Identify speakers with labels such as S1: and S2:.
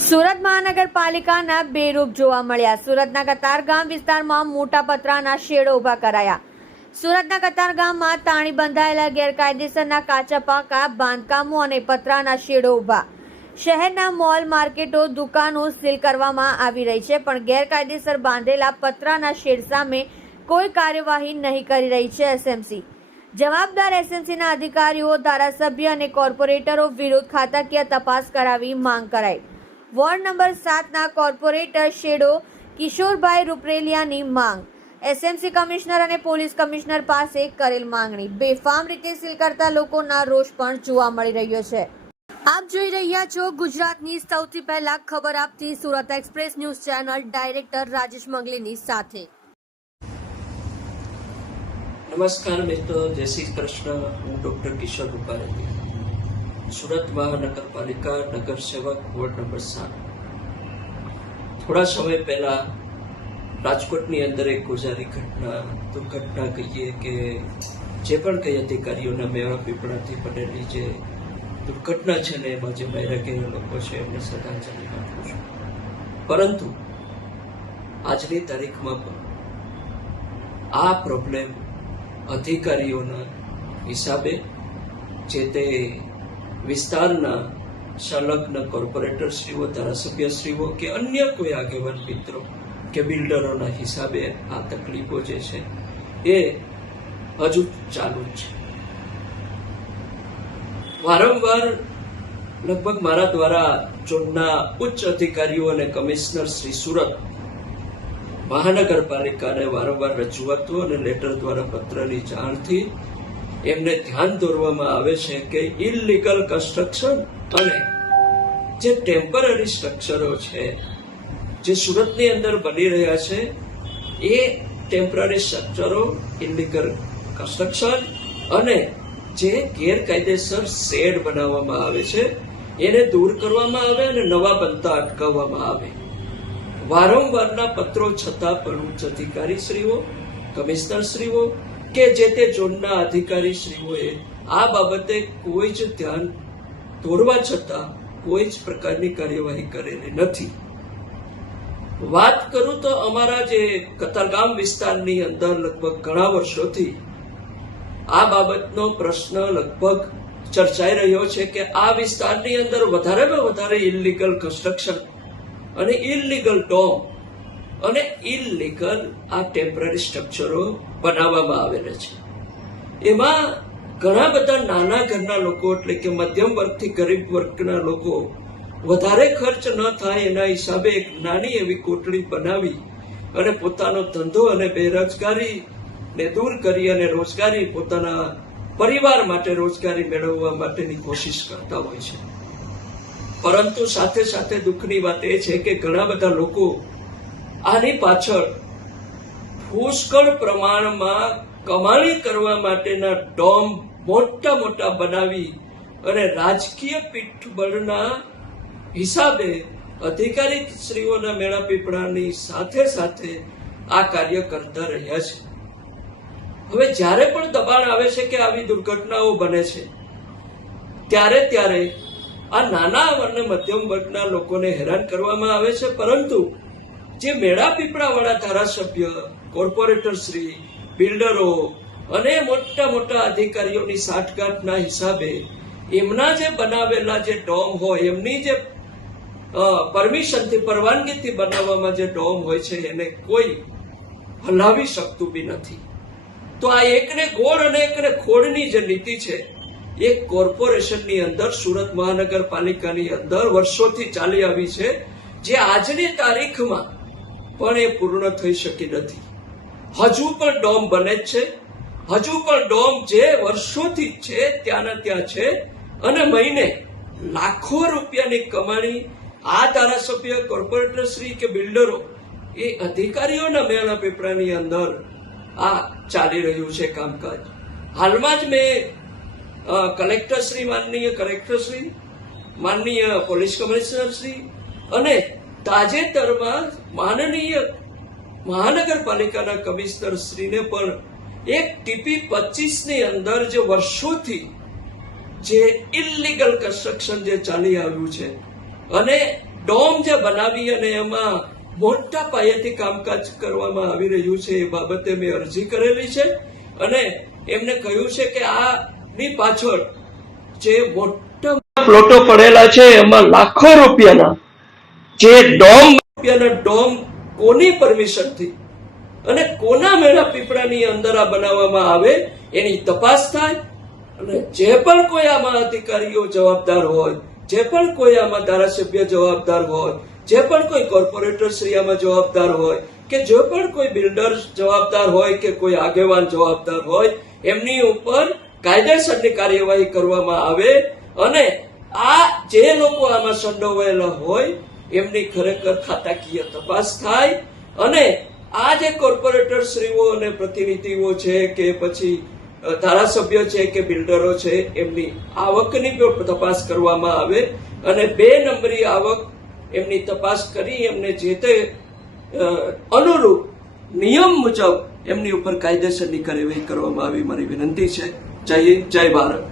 S1: સુરત મહાનગરપાલિકાના બેરૂપ જોવા મળ્યા સુરતના કતારગામ વિસ્તારમાં મોટા પતરાના શેડો ઊભા કરાયા સુરતના કતારગામમાં તાણી બંધાયેલા ગેરકાયદેસરના કાચા પાકા બાંધકામો અને પતરાના શેડો ઊભા શહેરના મોલ માર્કેટો દુકાનો સીલ કરવામાં આવી રહી છે પણ ગેરકાયદેસર બાંધેલા પતરાના શેડ સામે કોઈ કાર્યવાહી નહીં કરી રહી છે એસએમસી જવાબદાર એસએમસીના અધિકારીઓ ધારાસભ્ય અને કોર્પોરેટરો વિરુદ્ધ ખાતાકીય તપાસ કરાવી માંગ કરાઈ વોર્ડ નંબર સાતના કોર્પોરેટર શેડો કિશોરભાઈ રૂપરેલિયાની માંગ એસએમસી કમિશનર અને પોલીસ કમિશનર પાસે કરેલ માંગણી બેફામ રીતે સીલ કરતા લોકોના રોષ પણ જોવા મળી રહ્યો છે આપ જોઈ રહ્યા છો ગુજરાતની સૌથી પહેલા ખબર આપતી Surat express news channel director Rajesh મંગલીની સાથે
S2: નમસ્કાર મિત્રો જય શ્રી કૃષ્ણ હું ડોક્ટર કિશોર રૂપારેલી સુરત મહાનગરપાલિકા નગર સેવક વોર્ડ નંબર સાત થોડા સમય પહેલા રાજકોટની અંદર એક ગુજારી ઘટના દુર્ઘટના કહીએ કે જે પણ કઈ અધિકારીઓના મેળા પીપળાથી બનેલી જે દુર્ઘટના છે ને એમાં જે માર્યા ગયા લોકો છે એમને શ્રદ્ધાંજલિ આપું છું પરંતુ આજની તારીખમાં પણ આ પ્રોબ્લેમ અધિકારીઓના હિસાબે જે તે વિસ્તારના સંલગ્ન કોર્પોરેટરશ્રીઓ ધારાસભ્યશ્રીઓ કે અન્ય કોઈ આગેવાન મિત્રો કે બિલ્ડરોના હિસાબે આ તકલીફો જે છે એ હજુ ચાલુ છે વારંવાર લગભગ મારા દ્વારા ઝોનના ઉચ્ચ અધિકારીઓ અને કમિશનર શ્રી સુરત મહાનગરપાલિકાને વારંવાર રજૂઆતો અને લેટર દ્વારા પત્રની જાણથી એમને ધ્યાન દોરવામાં આવે છે કે ઇલીગલ કન્સ્ટ્રક્શન અને જે ટેમ્પરરી સ્ટ્રક્ચરો છે જે સુરતની અંદર બની રહ્યા છે એ ટેમ્પરરી સ્ટ્રક્ચરો ઇલીગલ કન્સ્ટ્રક્શન અને જે ગેરકાયદેસર શેડ બનાવવામાં આવે છે એને દૂર કરવામાં આવે અને નવા બનતા અટકાવવામાં આવે વારંવારના પત્રો છતાં પણ ઉચ્ચ અધિકારીશ્રીઓ શ્રીઓ કે જે તે ઝોનના અધિકારી શ્રીઓએ આ બાબતે કોઈ જ ધ્યાન દોરવા છતાં કોઈ જ પ્રકારની કાર્યવાહી કરેલી નથી વાત કરું તો અમારા જે કતારગામ વિસ્તારની અંદર લગભગ ઘણા વર્ષોથી આ બાબતનો પ્રશ્ન લગભગ ચર્ચાઈ રહ્યો છે કે આ વિસ્તારની અંદર વધારેમાં વધારે ઇલીગલ કન્સ્ટ્રક્શન અને ઇલીગલ ડોમ અને ઇલીગલ આ ટેમ્પરરી સ્ટ્રક્ચરો બનાવવામાં આવેલા છે એમાં ઘણા બધા નાના ઘરના લોકો એટલે કે મધ્યમ વર્ગથી ગરીબ વર્ગના લોકો વધારે ખર્ચ ન થાય એના હિસાબે એક નાની એવી કોટડી બનાવી અને પોતાનો ધંધો અને બેરોજગારીને દૂર કરી અને રોજગારી પોતાના પરિવાર માટે રોજગારી મેળવવા માટેની કોશિશ કરતા હોય છે પરંતુ સાથે સાથે દુઃખની વાત એ છે કે ઘણા બધા લોકો આની પાછળ પુષ્કળ પ્રમાણમાં કમાણી કરવા માટેના ડોમ મોટા મોટા બનાવી અને રાજકીય પીઠબળના હિસાબે અધિકારી શ્રીઓના મેળા પીપળાની સાથે સાથે આ કાર્ય કરતા રહ્યા છે હવે જ્યારે પણ દબાણ આવે છે કે આવી દુર્ઘટનાઓ બને છે ત્યારે ત્યારે આ નાના અને મધ્યમ વર્ગના લોકોને હેરાન કરવામાં આવે છે પરંતુ જે મેળા પીપળાવાળા ધારાસભ્ય કોર્પોરેટર શ્રી બિલ્ડરો અને મોટા મોટા અધિકારીઓની સાઠગાંઠના હિસાબે એમના જે બનાવેલા જે ડોમ હોય એમની જે પરમિશનથી પરવાનગીથી બનાવવામાં જે ડોમ હોય છે એને કોઈ હલાવી શકતું બી નથી તો આ એકને ગોળ અને એકને ખોળની જે નીતિ છે એ કોર્પોરેશનની અંદર સુરત મહાનગરપાલિકાની અંદર વર્ષોથી ચાલી આવી છે જે આજની તારીખમાં પણ એ પૂર્ણ થઈ શકી નથી હજુ પણ ડોમ બને જ છે હજુ પણ ડોમ જે વર્ષોથી છે ત્યાંના ત્યાં છે અને મહિને લાખો રૂપિયાની કમાણી આ ધારાસભ્ય કોર્પોરેટરશ્રી કે બિલ્ડરો એ અધિકારીઓના મેળા પેપરાની અંદર આ ચાલી રહ્યું છે કામકાજ હાલમાં જ મેં કલેક્ટરશ્રી માનનીય કલેક્ટરશ્રી માનનીય પોલીસ કમિશનરશ્રી અને તાજેતરમાં માનનીય મહાનગરપાલિકાના કમિશનર શ્રીને પણ એક ટીપી પચીસ ની અંદર જે વર્ષોથી જે ઇલીગલ કન્સ્ટ્રક્શન જે ચાલી આવ્યું છે અને ડોમ જે બનાવી અને એમાં મોટા પાયેથી કામકાજ કરવામાં આવી રહ્યું છે એ બાબતે મેં અરજી કરેલી છે અને એમને કહ્યું છે કે આની પાછળ જે મોટા પ્લોટો પડેલા છે એમાં લાખો રૂપિયાના જે ડોમ ડોમ કોની પરમિશનથી અને કોના મેળા પીપળાની અંદર આ બનાવવામાં આવે એની તપાસ થાય અને જે પણ કોઈ આમાં અધિકારીઓ જવાબદાર હોય જે પણ કોઈ આમાં ધારાસભ્ય જવાબદાર હોય જે પણ કોઈ કોર્પોરેટર શ્રી આમાં જવાબદાર હોય કે જે પણ કોઈ બિલ્ડર જવાબદાર હોય કે કોઈ આગેવાન જવાબદાર હોય એમની ઉપર કાયદેસરની કાર્યવાહી કરવામાં આવે અને આ જે લોકો આમાં સંડોવાયેલા હોય એમની ખરેખર ખાતાકીય તપાસ થાય અને આ જે કોર્પોરેટર શ્રીઓ અને પ્રતિનિધિઓ છે કે પછી ધારાસભ્ય છે કે બિલ્ડરો છે એમની આવકની પણ તપાસ કરવામાં આવે અને બે નંબરી આવક એમની તપાસ કરી એમને જે તે અનુરૂપ નિયમ મુજબ એમની ઉપર કાયદેસરની કાર્યવાહી કરવામાં આવી મારી વિનંતી છે જય હિન્દ જય ભારત